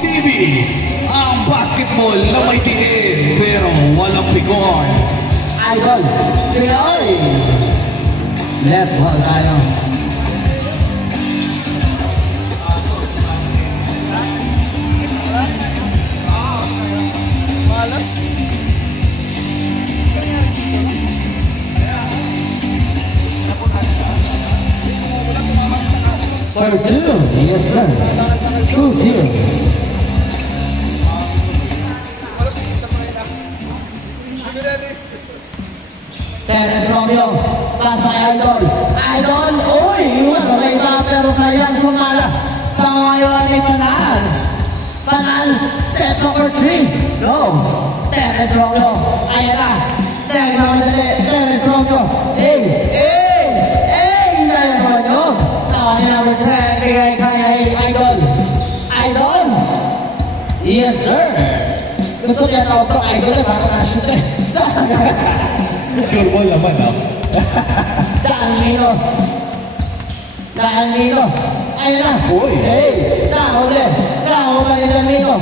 TV, ang basketball na may diin pero walang pikon. Idol, Pinoy! Left ball tayo. For two, yes sir. 2-0. Terence Romeo, pasa Idol. Idol, uy, iwan sa may pero kaya sumala. Pangayon ni Panal. Panal, step number 3. Go. Terence Romeo, ayan na. Terence Romeo. Hey, hey, hey, Terence Romeo. Tawa ni number 10, bigay kaya Idol. Idol. Yes, sir. Gusto niya na ito, Idol, baka na-shoot eh. Sure ball naman, no? Dalmino. Ayan na. Uy. Hey, nahuli ni Dalmino.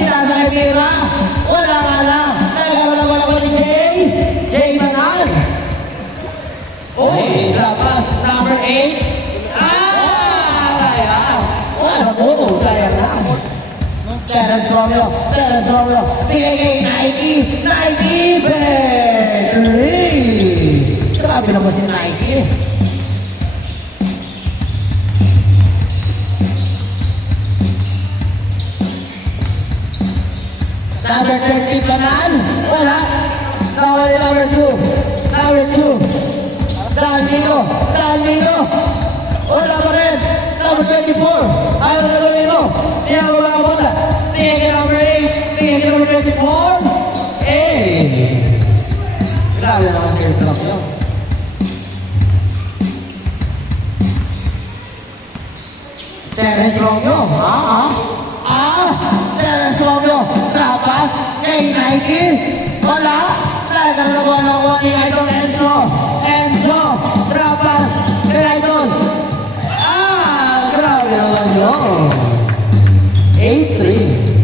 Pinasa kay Mira. Wala ka lang. Nagkaroon na wala ko ni Jay Manal. Uy, lapas, number 8. Ayan. Wala ko, sayang na. Terence Romeo. Bigay kay Nike Battery. Grabe naman si Nike. Number 30 Panal. Wala. Nawali number 2. Dalmino. Wala pa rin. Number 24. Ayaw na Dalmino. Niya wala ka muna. Bigay kay number 24. Grabe naman kayo block yun. Terence Romeo. Terence Romeo. Trapas kay Nike. Wala. Nagkaroon na ni Idol Enzo. Trapas kay Idol. Grabe naman yun. 8-3.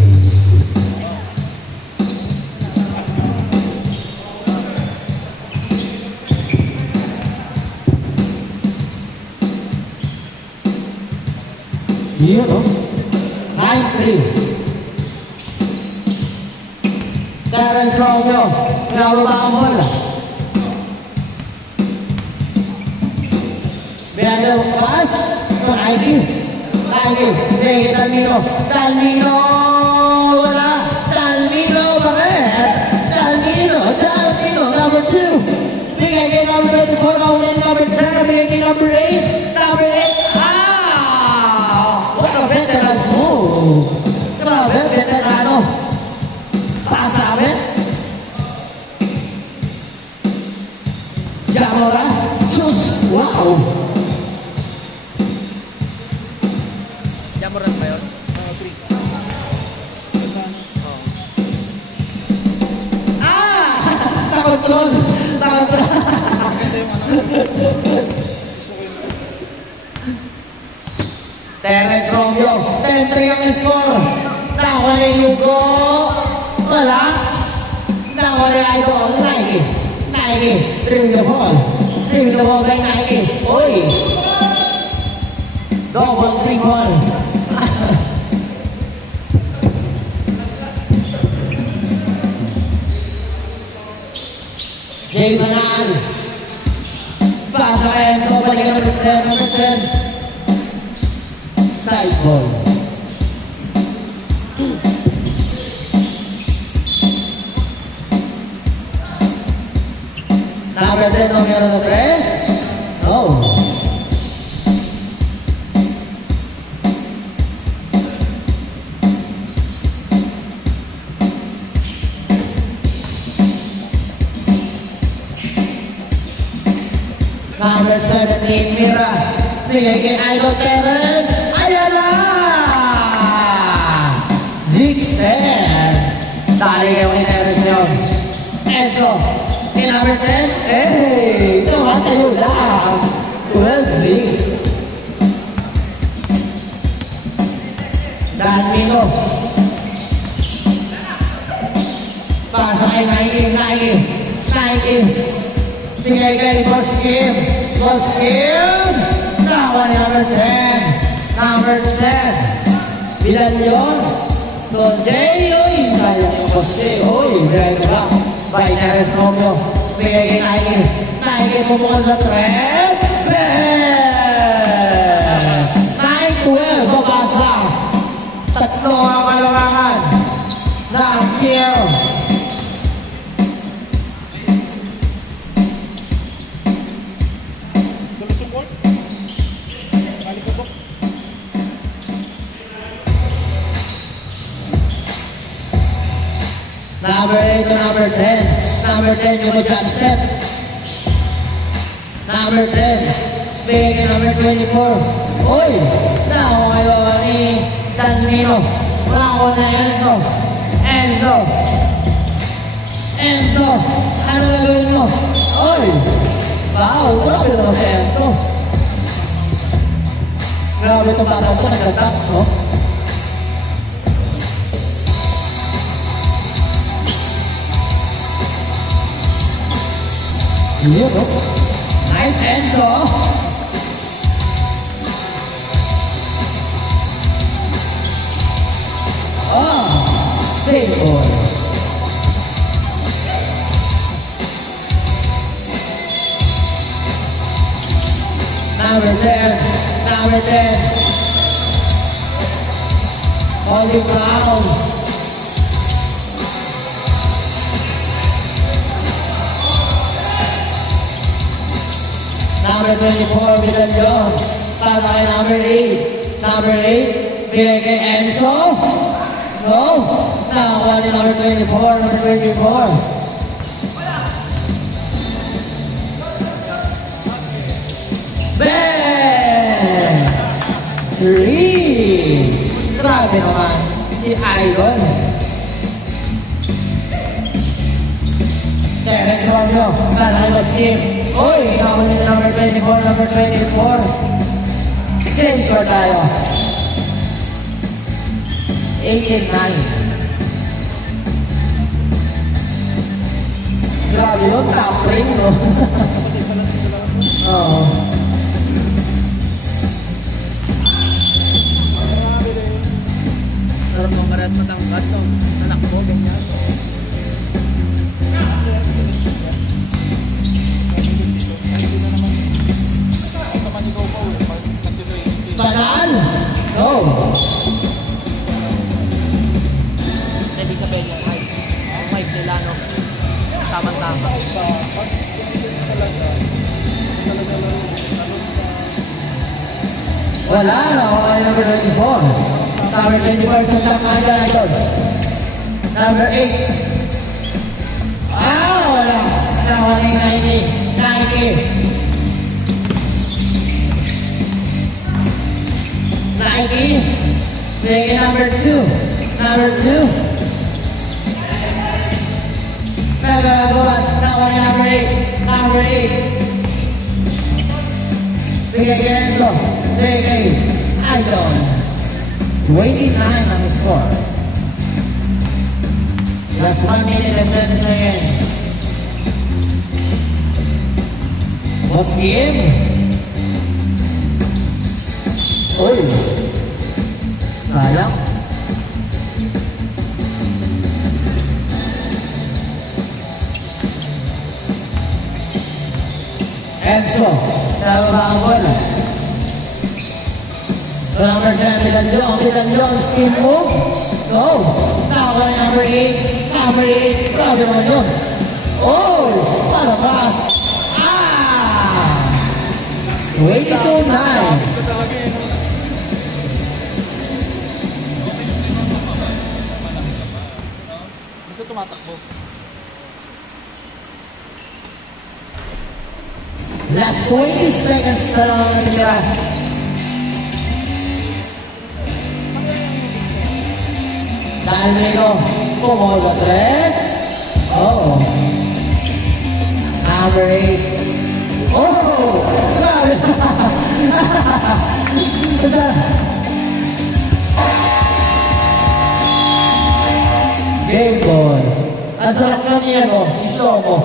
Iya dong. 9-3. Terence Romeo. Pinarubah ang bola. Biada pas. Nike. Bigay Dalmino. Wala. Dalmino pa rin. Dalmino. Number 2. Bigay kay number 24. Nawala ni number 10. Bigay kay number 8. What a veteran move. Grabe, veterano. Pasabi. Jamora. Sus. Wow. Jamoran ba yun? 3. Takot ron. Terence Romeo. 10-3 ang score. Nawala yung go. Wala. Nawala Idol. Nike. Dribble the ball kay Nike. Uy. Double 3-1. Jay Manal. Pasa kay Enzo. Balikan number 10. Side ball. Number 10, número 3. Oh. Number 17, Mira. Bigay kay Idol Terence. Ayan na! 6-10. Tali kayo ni Terence yun. Enzo. Kay number 10. Hey! Tumatayo lang. 12-6. Danilo. Pasa kay Nike. Bigay kay Boss Kim. Nakuha ni number 10. Bilanyon. Jay, sayang yung Boss Kim. Very back. By Teres Romeo. Bigay kay Nike pumukol sa 3. 9-12. Babas lang. Tatlo ang kalamangan. Ng kill. Number 8 to number 10. Number 10, yung jump step. Number 10. Bigay number 24. Nakuha kayo ni Danilo. Nakuha na Enzo. Ano gagawin mo? Wow, grabe naman si Enzo. Grabe itong bata ito, nagtatap, no? Yep. Nice Enzo. Save boy. Number 10. Holding ground. Number 24, Bilanyon. Para kay number 8. Number 8, bigay kay Enzo. No. Nakuha ni number 24. Bang! 3! Grabe naman. Si Idol. Teres Romeo. Para kay Boss Kim. Nakuha ni number 24. Change score tayo. 8-9. Grabe yun, top ring, no? Oo. Sarap ng parehas matangkat, no? Anak mo, ganyan. Banal! Go! Ibig sabihin yung mic nila, no? Tama-tama. Wala na, okay, number 24. Number 24 sa Tamada Idol. Number 8. Wala. Nakuha ni 90. Bigay number 2. Nakuha ni number 8. Bigay kay Enzo. Bigay kay Idol. 29 ang score. Last 1 minute and 20 seconds. Boss Kim. Sayang. Enzo. Tama ba ang bola? So number 10, Bilanyon, spin move. Go. Nakuha ni number 8. Grabe naman yun. Para pass. 22-9. Basta tumatakbo. Last 20 seconds na lang ang natitira. Dahil nito, pumola 3. Number 8. Grabe! Game Boy. Ang sarap na niya mo. Slow mo.